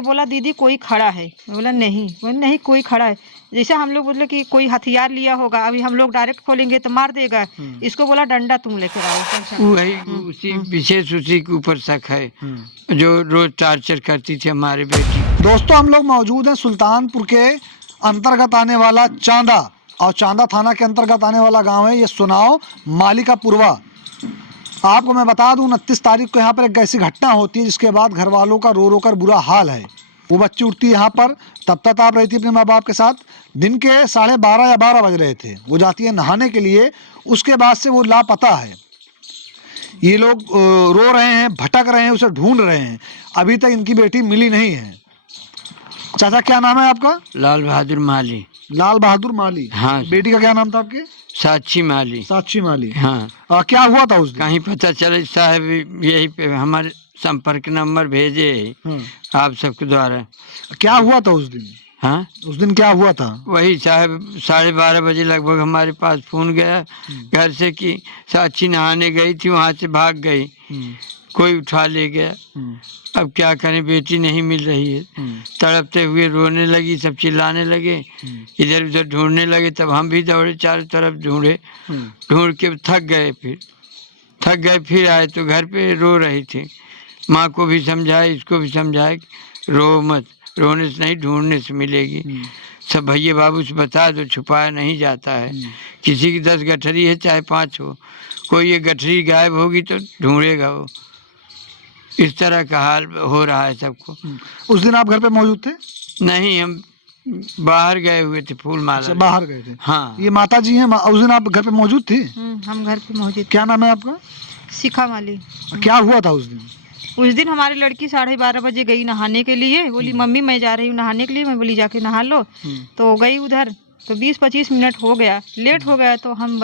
बोला दीदी कोई खड़ा है, मैं बोला नहीं, बोला नहीं कोई खड़ा है। जैसे हम लोग बोले कि कोई हथियार लिया होगा, अभी हम लोग डायरेक्ट खोलेंगे तो मार देगा। इसको बोला डंडा तुम लेकर आओ। वही उसी विशेष उसी के ऊपर शक है जो रोज टार्चर करती थी हमारे बेटी। दोस्तों हम लोग मौजूद हैं सुल्तानपुर के अंतर्गत आने वाला चांदा, और चांदा थाना के अंतर्गत आने वाला गांव है ये सुनाओ मालिका पुरवा। आपको मैं बता दूं 29 तारीख को यहाँ पर एक ऐसी घटना होती है जिसके बाद घर वालों का रो रो कर बुरा हाल है। वो बच्ची उठती है यहाँ पर, तब तक आप रही थी अपने माँ बाप के साथ। दिन के 12:30 या 12 बज रहे थे, वो जाती है नहाने के लिए। उसके बाद से वो लापता है। ये लोग रो रहे हैं, भटक रहे हैं, उसे ढूंढ रहे हैं। अभी तक इनकी बेटी मिली नहीं है। चाचा क्या नाम है आपका? लाल बहादुर माली। लाल बहादुर माली। हाँ। बेटी का क्या नाम था आपके? साक्षी माली। साक्षी माली। हाँ। क्या हुआ था उस दिन? कहीं पता चले साहब यही पे हमारे संपर्क नंबर भेजे आप सबके द्वारा। क्या हुआ था उस दिन? हाँ, उस दिन क्या हुआ था? वही साहब 12:30 बजे लगभग हमारे पास फोन गया घर से कि साक्षी नहाने गई थी, वहाँ से भाग गई, कोई उठा ले गया। अब क्या करें, बेटी नहीं मिल रही है। तड़पते हुए रोने लगी, सब चिल्लाने लगे, इधर उधर ढूंढने लगे। तब हम भी दौड़े, चारों तरफ ढूंढे, ढूंढ के थक गए। फिर आए तो घर पे रो रही थी। माँ को भी समझाए, इसको भी समझाए, रो मत, रोने से नहीं ढूंढने से मिलेगी। सब भैया बाबू से बता दो, छुपाया नहीं जाता है। किसी की 10 गठरी है चाहे 5 हो, कोई ये गठरी गायब होगी तो ढूंढेगा वो। इस तरह का हाल हो रहा है सबको। उस दिन आप घर पे मौजूद थे? नहीं, हम बाहर गए हुए थे फूल माला। अच्छा, बाहर गए थे। हाँ। ये माता जी हैं, उस दिन आप घर पे मौजूद थी? हम घर पे मौजूद। क्या नाम है आपका? शिखा माली। क्या हुआ था उस दिन? उस दिन हमारी लड़की 12:30 बजे गई नहाने के लिए। बोली मम्मी मैं जा रही हूँ नहाने के लिए। मैं बोली जाके नहा लो। तो गई उधर, तो 20-25 मिनट हो गया, लेट हो गया। तो हम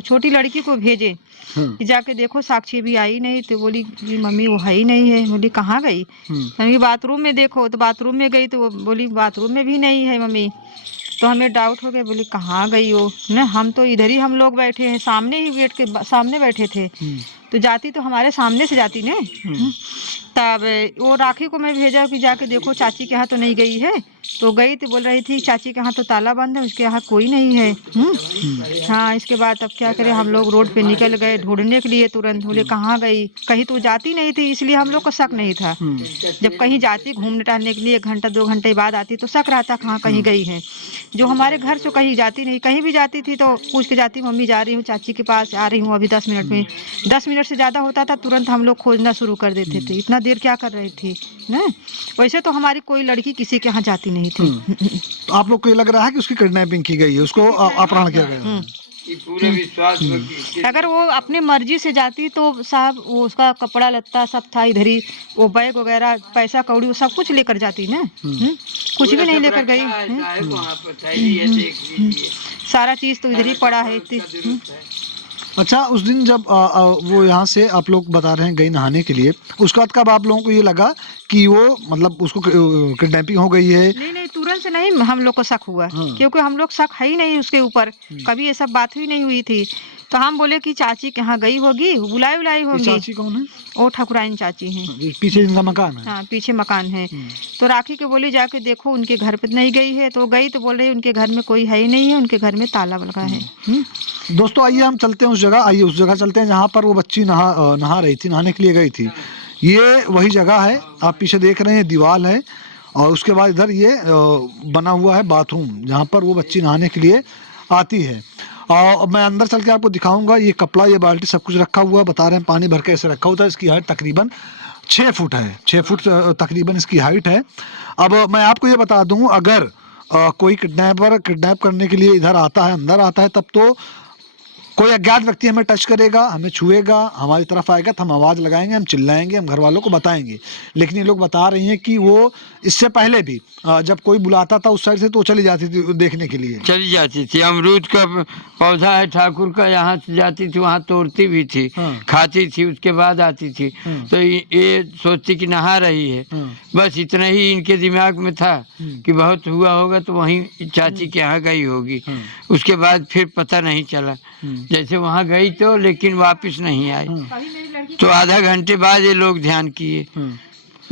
छोटी लड़की को भेजे कि जाके देखो साक्षी भी आई नहीं। तो बोली जी मम्मी वो है ही नहीं है। बोली कहाँ गई? मम्मी बाथरूम में देखो। तो बाथरूम में गई तो वो बोली बाथरूम में भी नहीं है मम्मी। तो हमें डाउट हो गया, बोले कहाँ गई हो ना। हम तो इधर ही हम लोग बैठे हैं, सामने ही गेट के सामने बैठे थे। तो जाती तो हमारे सामने से जाती ने। तब वो राखी को मैं भेजा कि जाके देखो चाची के यहाँ तो नहीं गई है। तो गई तो बोल रही थी चाची के यहाँ तो ताला बंद है, उसके यहाँ कोई नहीं है। हाँ, इसके बाद अब क्या करें, हम लोग रोड पे निकल गए ढूंढने के लिए तुरंत। बोले कहाँ गई? कहीं तो जाती नहीं थी, इसलिए हम लोग को शक नहीं था। जब कहीं जाती घूमने टहलने के लिए 1 घंटा 2 घंटे बाद आती तो शक रहता कहाँ कहीं गई है। जो हमारे घर से कहीं जाती नहीं, कहीं भी जाती थी तो पूछ के जाती मम्मी जा रही हूँ चाची के पास, आ रही हूँ अभी 10 मिनट में। 10 मिनट से ज़्यादा होता था तुरंत हम लोग खोजना शुरू कर देते थे। इतना देर क्या कर रही थी ना। वैसे तो हमारी कोई लड़की किसी के यहाँ जाती नहीं थी। तो आप लोग को ये लग रहा है कि उसकी किडनैपिंग की गई है, उसको अपहरण किया गया? पूरे विश्वास अगर वो अपनी मर्जी से जाती तो साहब वो उसका कपड़ा लत्ता सब था इधर ही, वो बैग वगैरह पैसा कौड़ी वो सब कुछ लेकर जाती ना। कुछ भी नहीं लेकर गई। सारा चीज तो इधर ही पड़ा है। अच्छा, उस दिन जब वो यहाँ से आप लोग बता रहे हैं गई नहाने के लिए, उसके बाद कब आप लोगों को ये लगा कि वो मतलब उसको किडनैपिंग हो गई है? नहीं, तुरंत से नहीं हम लोग को शक हुआ। क्योंकि हम लोग शक है ही नहीं उसके ऊपर, कभी ये सब बात ही नहीं हुई थी। तो हम बोले कि चाची के यहाँ गई होगी, बुलाई होगी। चाची कौन है? वो ठाकुराइन चाची हैं। पीछे इनका मकान है? हाँ, पीछे मकान है। तो राखी के बोली जाके देखो उनके घर पे नहीं गई है। तो गई तो बोल रही उनके घर में कोई है ही नहीं है, उनके घर में ताला लगा है। दोस्तों आइए हम चलते हैं उस जगह, आइए उस जगह चलते हैं जहाँ पर वो बच्ची नहा रही थी, नहाने के लिए गई थी। ये वही जगह है, आप पीछे देख रहे हैं दीवार है, और उसके बाद इधर ये बना हुआ है बाथरूम जहाँ पर वो बच्ची नहाने के लिए आती है। और मैं अंदर चल के आपको दिखाऊंगा। ये कपड़ा, ये बाल्टी सब कुछ रखा हुआ है, बता रहे हैं पानी भर के ऐसे रखा होता है। इसकी हाइट तकरीबन 6 फुट है, 6 फुट तकरीबन इसकी हाइट है। अब मैं आपको ये बता दूं, अगर कोई किडनैप करने के लिए इधर आता है, अंदर आता है, तब तो कोई अज्ञात व्यक्ति हमें टच करेगा, हमें छुएगा, हमारी तरफ आएगा तो हम आवाज़ लगाएंगे, हम चिल्लाएंगे, हम घर वालों को बताएंगे। लेकिन ये लोग बता रही हैं कि वो इससे पहले भी जब कोई बुलाता था उस साइड से तो चली जाती थी देखने के लिए। चली जाती थी। अमरूद का पौधा है ठाकुर का, यहाँ से जाती थी वहाँ तोड़ती भी थी। खाती थी, उसके बाद आती थी। तो ये सोचती कि नहा रही है। बस इतना ही इनके दिमाग में था कि बहुत हुआ होगा तो वहीं चाची के यहाँ गई होगी। उसके बाद फिर पता नहीं चला। जैसे वहाँ गई तो लेकिन वापस नहीं आई। तो आधा घंटे बाद ये लोग ध्यान किए,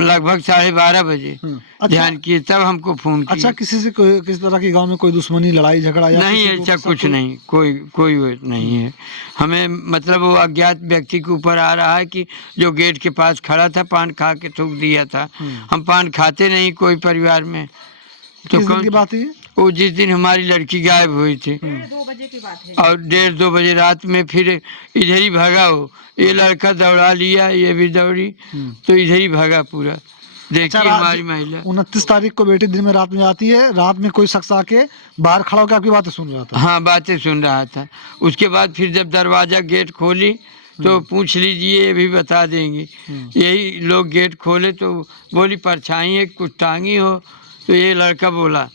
लगभग 12:30 बजे अच्छा ध्यान किए, तब हमको फोन किया। अच्छा, किसी से कोई किसी तरह की गांव में कोई दुश्मनी लड़ाई झगड़ा या नहीं, किसी के ऐसा ऊपर कुछ कोई- नहीं, कोई कोई वो नहीं है। हमें मतलब वो अज्ञात व्यक्ति के ऊपर आ रहा है कि जो गेट के पास खड़ा था, पान खा के थूक दिया था। हम पान खाते नहीं कोई परिवार में, तो किस दिन कौन की बात है ये? वो जिस दिन हमारी लड़की गायब हुई थी 2 बजे की बात है। और 1:30-2 बजे रात में फिर इधर ही भागा हो। ये लड़का दौड़ा लिया, ये भी दौड़ी, तो इधर ही भागा पूरा। अच्छा, देखिए हमारी महिला 29 तारीख को बेटी दिन में रात में आती है, रात में कोई शख्स आके बाहर खड़ा होकर आपकी बातें सुन रहा था। हाँ बातें सुन रहा था। उसके बाद फिर जब दरवाज़ा गेट खोली तो पूछ लीजिए, ये भी बता देंगी। यही लोग गेट खोले तो बोली परछाई है कुछ टांगी हो, तो ये लड़का बोला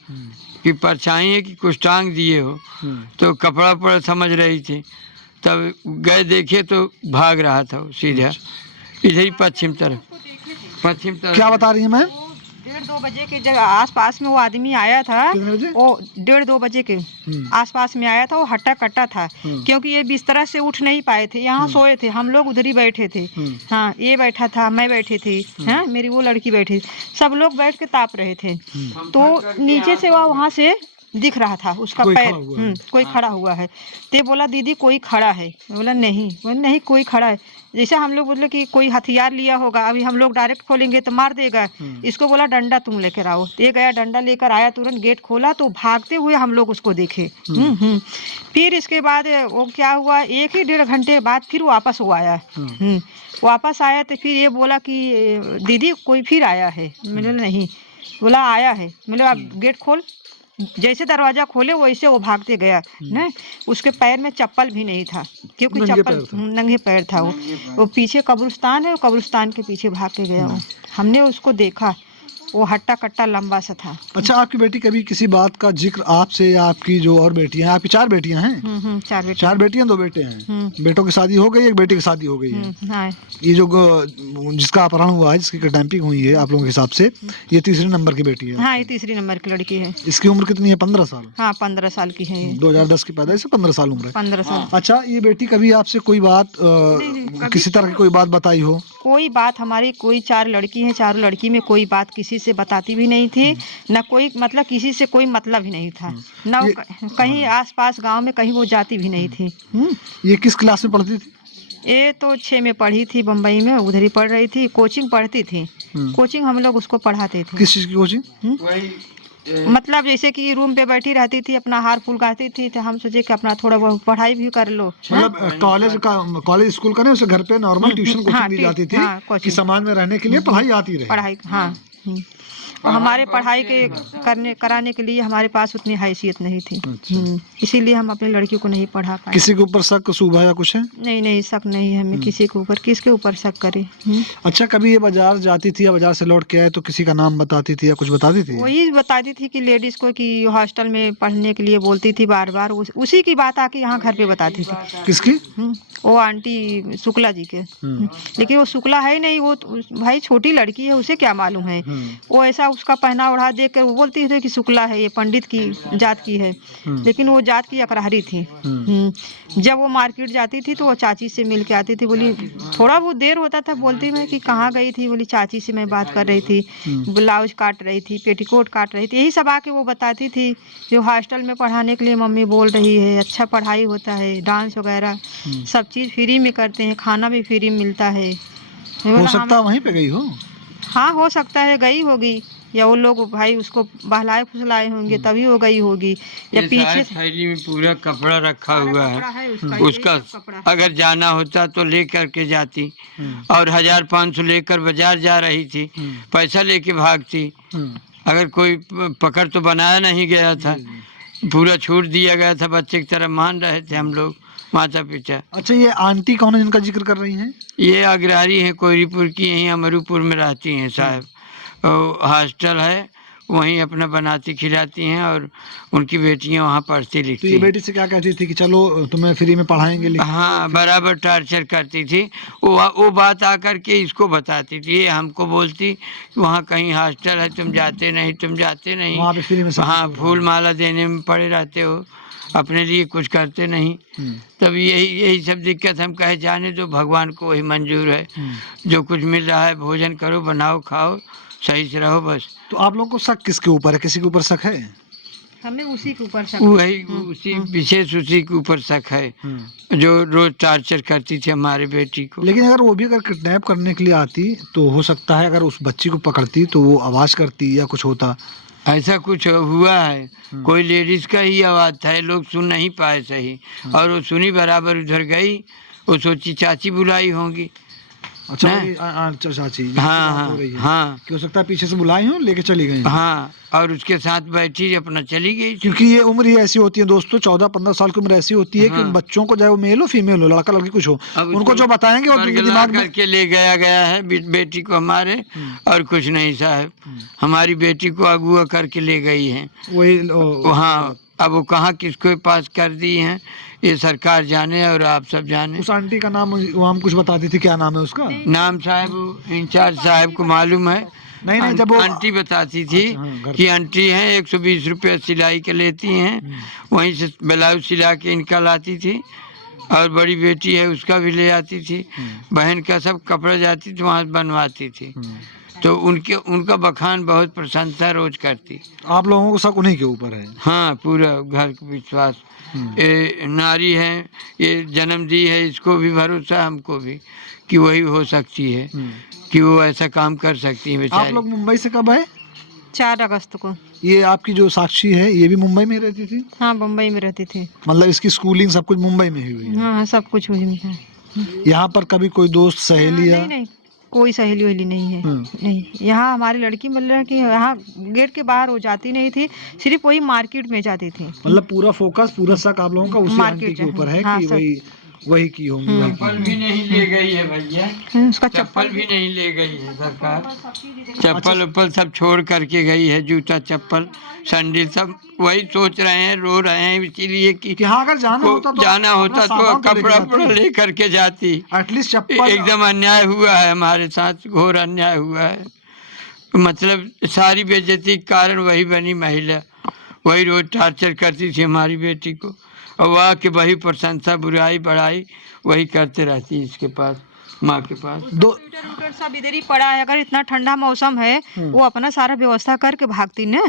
कि परछाई है कि कुछ टांग दिए हो, तो कपड़ा उपड़ा समझ रही थी। तब गए देखे तो भाग रहा था वो सीधा इधर ही पश्चिम तरफ। क्या बता रही है मैम? 1:30-2 बजे के जब आस पास में वो आदमी आया था, कितने बजे? वो 1:30-2 बजे के आस पास में आया था। वो हट्टा कट्टा था, क्योंकि ये बिस्तरा से उठ नहीं पाए थे, यहाँ सोए थे, हम लोग उधर ही बैठे थे। हाँ, ये बैठा था, मैं बैठी थी, हाँ मेरी वो लड़की बैठी, सब लोग बैठ के ताप रहे थे। तो नीचे से वहाँ से दिख रहा था उसका कोई पैर, खड़ा हुआ है। कोई खड़ा हुआ है। तो बोला दीदी कोई खड़ा है, बोला नहीं, बोला नहीं कोई खड़ा है। जैसे हम लोग बोले कि कोई हथियार लिया होगा, अभी हम लोग डायरेक्ट खोलेंगे तो मार देगा। इसको बोला डंडा तुम लेकर आओ, तो ये गया डंडा लेकर आया, तुरंत गेट खोला तो भागते हुए हम लोग उसको देखे। फिर इसके बाद वो क्या हुआ, 1 ही 1.5 घंटे बाद फिर वापस वो आया। वापस आया तो फिर ये बोला कि दीदी कोई फिर आया है। मैंने बोला नहीं, बोला आया है। मैंने आप गेट खोल, जैसे दरवाजा खोले वैसे वो भागते गया ना। उसके पैर में चप्पल भी नहीं था, क्योंकि नंगे चप्पल पैर था। नंगे पैर था। वो पीछे कब्रिस्तान है, वो कब्रिस्तान के पीछे भाग के गया वो। हमने उसको देखा, वो हट्टा कट्टा लंबा सा था। अच्छा, आपकी बेटी कभी किसी बात का जिक्र आपसे या आपकी जो और बेटियां हैं, आपकी 4 बेटियां हैं? 4 बेटे। 4 बेटियां 2 बेटे हैं। बेटों की शादी हो गई, एक बेटे की शादी हो गई है। हाँ, ये जो जिसका अपहरण हुआ है, जिसकी किडनैपिंग हुई है आप लोगों के हिसाब से, ये 3रे नंबर की बेटी है। हाँ ये 3री नंबर की लड़की है। इसकी उम्र कितनी है? 15 साल। हाँ 15 साल की है ये। 2010 की पैदाइश है, 15 साल उम्र है। 15 साल। अच्छा, ये बेटी कभी आपसे कोई बात नहीं, कभी किसी तरह की कोई बात बताई हो? कोई बात हमारी, कोई 4 लड़की हैं, 4 लड़की में कोई बात किसी से बताती भी नहीं थी, न कोई मतलब किसी से कोई मतलब ही नहीं था, न वो कहीं आसपास गांव में कहीं वो जाती भी नहीं थी। ये किस क्लास में पढ़ती थी? ये तो 6 में पढ़ी थी, बम्बई में उधर ही पढ़ रही थी। कोचिंग पढ़ती थी, कोचिंग हम लोग उसको पढ़ाते थे। किस चीज़ की कोचिंग? मतलब जैसे कि रूम पे बैठी रहती थी, अपना हार फूल गाती थी, तो हम सोचे कि अपना थोड़ा बहुत पढ़ाई भी कर लो। मतलब कॉलेज स्कूल का नहीं, उसे घर पे नॉर्मल ट्यूशन कोचिंग दी जाती थी कि समाज में रहने के लिए पढ़ाई आती रहे। पढ़ाई, हाँ। और हमारे पढ़ाई के कराने के लिए हमारे पास उतनी हैसियत नहीं थी। इसीलिए हम अपनी लड़की को नहीं पढ़ा पाए। किसी के ऊपर शक शुबह या कुछ है? नहीं नहीं, शक नहीं है हमें किसी के ऊपर, किसके ऊपर शक करे। अच्छा, कभी ये बाजार जाती थी या बाजार से लौट के आए तो किसी का नाम बताती थी या कुछ बताती थी? वही बताती थी कि लेडीज को कि हॉस्टल में पढ़ने के लिए बोलती थी बार बार, उसी की बात आके यहाँ घर पे बताती थी। किसकी? वो आंटी शुक्ला जी के। लेकिन वो शुक्ला है नहीं, वो भाई छोटी लड़की है, उसे क्या मालूम है। वो ऐसा उसका पहना ओढ़ा देख कर वो बोलती थी कि शुक्ला है, ये पंडित की जात की है, लेकिन वो जात की अकरारी थी। जब वो मार्केट जाती थी तो वो चाची से मिल के आती थी, बोली थोड़ा बहुत देर होता था, बोलती मैं कि कहाँ गई थी, बोली चाची से मैं बात कर रही थी, ब्लाउज काट रही थी, पेटीकोट काट रही थी, यही सब आके वो बताती थी। जो हॉस्टल में पढ़ाने के लिए मम्मी बोल रही है, अच्छा पढ़ाई होता है, डांस वगैरह सब चीज़ फ्री में करते हैं, खाना भी फ्री में मिलता है। हो सकता है वहीं पे गई हो। हाँ हो सकता है गई होगी, या वो लोग भाई उसको बहलाए फुसलाए होंगे तभी वो गई होगी, या पीछे थैली में पूरा कपड़ा रखा हुआ है उसका। कपड़ा। अगर जाना होता तो ले करके जाती, और 1500 लेकर बाजार जा रही थी, पैसा लेके भागती। अगर कोई पकड़ तो बनाया नहीं गया था, पूरा छूट दिया गया था, बच्चे की तरह मान रहे थे हम लोग माता पिता। अच्छा, ये आंटी कौन है जिनका जिक्र कर रही हैं? ये अग्रहारी हैं, कोयरीपुर की, यहीं अमरूपुर में रहती हैं साहब। हॉस्टल है, वहीं अपना बनाती खिलाती हैं, और उनकी बेटियां वहाँ पढ़ती तो लिखती ये हैं। बेटी से क्या कहती थी कि चलो तुम्हें फ्री में पढ़ाएंगे? हाँ बराबर टार्चर करती थी। वो बात आकर के इसको बताती थी, ये हमको बोलती कि वहाँ कहीं हॉस्टल है, तुम जाते नहीं, तुम जाते नहीं, वहाँ पे फ्री में सब हाँ फूल माला देने में पड़े रहते हो। अपने लिए कुछ करते नहीं। तब यही यही सब दिक्कत, हम कहे जाने दो, भगवान को वही मंजूर है। जो कुछ मिल रहा है भोजन करो, बनाओ, खाओ, सही से रहो बस। तो आप लोग को शक किसके ऊपर है, किसी के ऊपर शक है? हमें उसी के ऊपर शक वही उसी विशेष उसी के ऊपर शक है जो रोज टॉर्चर करती थी हमारे बेटी को। लेकिन अगर वो भी अगर किडनैप करने के लिए आती तो हो सकता है अगर उस बच्ची को पकड़ती तो वो आवाज करती या कुछ होता। ऐसा कुछ हुआ है, कोई लेडीज का ही आवाज था, लोग सुन नहीं पाए सही, और वो सुनी बराबर उधर गई, वो सोची चाची बुलाई होंगी। अच्छा नहीं। वही चाची जिसकी हाँ बात हो रही है। हाँ कि हो सकता है पीछे से बुलाई हो, लेके चली गई। हाँ, और उसके साथ बैठी अपना चली गई। क्योंकि ये उम्र ही ऐसी होती है दोस्तों, 14-15 साल की उम्र ऐसी होती है कि उन बच्चों को, चाहे वो मेल हो फीमेल हो, लड़का लड़की कुछ हो, अब उनको जो बताएंगे वो उनके दिमाग में करके ले गया है बेटी को हमारे, और कुछ नहीं साहब, हमारी बेटी को अगुआ करके ले गई है वही हाँ। अब वो कहाँ किसको पास कर दी हैं ये सरकार जाने और आप सब जाने। उस आंटी का नाम वो हम कुछ बताती थी, क्या नाम है उसका? नाम साहब इंचार्ज साहब को मालूम है। नहीं जब वो आंटी बताती थी अच्छा, हाँ, कि आंटी हैं 120 रुपये सिलाई के लेती हैं, वहीं से ब्लाउज सिला के इनका लाती थी, और बड़ी बेटी है उसका भी ले आती थी, बहन का सब कपड़ा जाती थी वहाँ बनवाती थी। तो उनका बखान बहुत प्रशंसा रोज करती। आप लोगों को शक उन्हीं के ऊपर है? हाँ, पूरा घर का विश्वास। ये नारी है, ये जन्म दी है, इसको भी भरोसा हमको भी कि वही हो सकती है, कि वो ऐसा काम कर सकती है बेचारी। आप लोग मुंबई से कब आए? 4 अगस्त को। ये आपकी जो साक्षी है ये भी मुंबई में रहती थी? हाँ, मुंबई में रहती थी। मतलब इसकी स्कूलिंग सब कुछ मुंबई में ही हुई है? हाँ, सब कुछ हुई है। यहाँ पर कभी कोई दोस्त सहेली या? नहीं, कोई सहेली वहेली नहीं है। नहीं, यहाँ हमारी लड़की मतलब कि यहाँ गेट के बाहर हो जाती नहीं थी, सिर्फ वही मार्केट में जाती थी। मतलब पूरा फोकस, पूरा शक आप लोगों का उसी आंटी के ऊपर है हाँ, कि वही की होंगी। चप्पल भी नहीं ले गई है भैया, उसका चप्पल भी नहीं ले गई है सरकार, चप्पल उप्पल सब छोड़ करके गई है, जूता चप्पल सैंडल सब। वही सोच रहे हैं, रो रहे हैं इसीलिए कि हाँ अगर जाना होता तो कपड़ा उपड़ा ले करके जाती। एटलीस्ट चप्पल। एकदम अन्याय हुआ है हमारे साथ, घोर अन्याय हुआ है। मतलब सारी बेइज्जती के कारण वही बनी महिला, वही रोज टॉर्चर करती थी हमारी बेटी को, और वह के वही प्रशंसा बुराई बढ़ाई वही करते रहती है इसके पास, माँ के पास। स्वेटर सब इधर ही पड़ा है, अगर इतना ठंडा मौसम है वो अपना सारा व्यवस्था करके भागती न,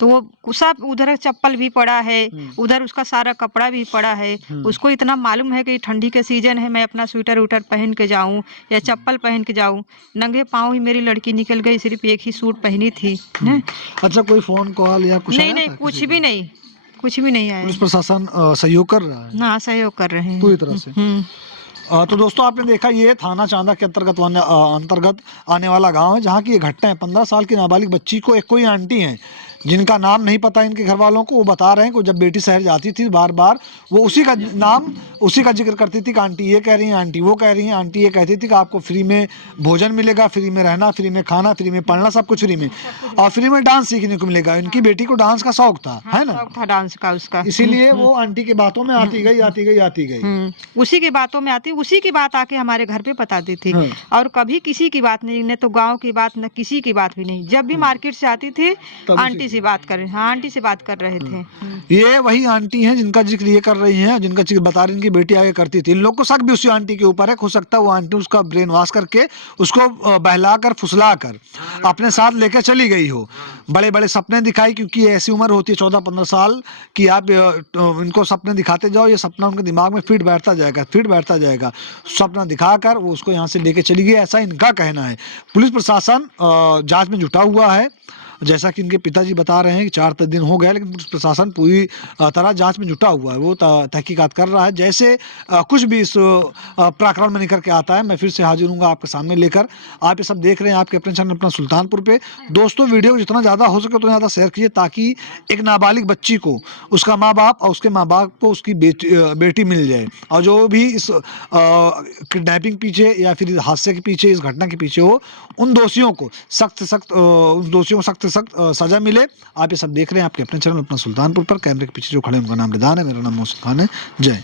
तो वो सब उधर चप्पल भी पड़ा है, उधर उसका सारा कपड़ा भी पड़ा है। उसको इतना मालूम है कि ठंडी के सीजन है, मैं अपना स्वेटर उटर पहन के जाऊं या चप्पल पहन के जाऊं। नंगे पाँव ही मेरी लड़की निकल गई, सिर्फ एक ही सूट पहनी थी। अच्छा कोई फोन कॉल या कुछ? नहीं, कुछ भी नहीं, कुछ भी नहीं आया। पुलिस प्रशासन सहयोग कर रहा है? हाँ, सहयोग कर रहे हैं पूरी तरह से। तो दोस्तों आपने देखा ये थाना चांदा के अंतर्गत आने वाला गांव है, जहां की ये घटना है। 15 साल की नाबालिग बच्ची को एक कोई आंटी हैं जिनका नाम नहीं पता इनके घर वालों को, वो बता रहे हैं कि जब बेटी शहर जाती थी बार बार वो उसी का जिक्र करती थी कि आंटी ये कह रही हैं, आंटी वो कह रही हैं। आंटी ये कहती थी कि आपको फ्री में भोजन मिलेगा, फ्री में रहना, फ्री में खाना, फ्री में पढ़ना, सब कुछ फ्री में, और फ्री में डांस सीखने को मिलेगा। इनकी बेटी को डांस का शौक था, है ना? शौक था डांस का उसका, इसीलिए वो आंटी की बातों में आती गई। उसी की बातों में आती, उसी की बात आके हमारे घर पे बताती थी। और कभी किसी की बात नहीं, न तो गांव की बात, न किसी की बात भी नहीं। जब भी मार्केट से आती थी आंटी से बात कर, हाँ आंटी से बात कर रहे थे। ये वही आंटी हैं जिनका जिक्र ये कर रही हैं, जिनका जिक्र बता रही इनकी बेटी आगे करती थी। इन लोग को शक भी उसी आंटी के ऊपर है। हो सकता है वो आंटी उसका ब्रेन वॉश करके उसको बहलाकर फुसलाकर अपने साथ लेकर चली गई हो। बड़े बड़े सपने दिखाई, क्योंकि ऐसी उम्र होती है 14-15 साल की, आप इनको सपने दिखाते जाओ, ये सपना उनके दिमाग में फिट बैठता जाएगा। सपना दिखाकर वो उसको यहाँ से लेके चली गई, ऐसा इनका कहना है। पुलिस प्रशासन जांच में जुटा हुआ है। जैसा कि इनके पिताजी बता रहे हैं कि 4 दिन हो गया, लेकिन पुलिस प्रशासन पूरी तरह जांच में जुटा हुआ है। वो तहकीकात कर रहा है। जैसे कुछ भी इस प्रकरण में निकल के आता है, मैं फिर से हाजिर हूँगा आपके सामने लेकर। आप ये सब देख रहे हैं आपके अपने चैनल अपना सुल्तानपुर पे। दोस्तों वीडियो को जितना ज़्यादा हो सके उतना ज़्यादा शेयर कीजिए, ताकि एक नाबालिग बच्ची को उसका माँ बाप और उसके माँ बाप को उसकी बेटी मिल जाए। और जो भी इस किडनैपिंग पीछे या फिर हादसे के पीछे, इस घटना के पीछे हो, उन दोषियों को सख्त सख्त सजा मिले। आप ये सब देख रहे हैं आपके अपने चैनल अपना सुल्तानपुर पर। कैमरे के पीछे जो खड़े हैं उनका नाम रिदान है, मेरा नाम मोहसिन खान है। जय।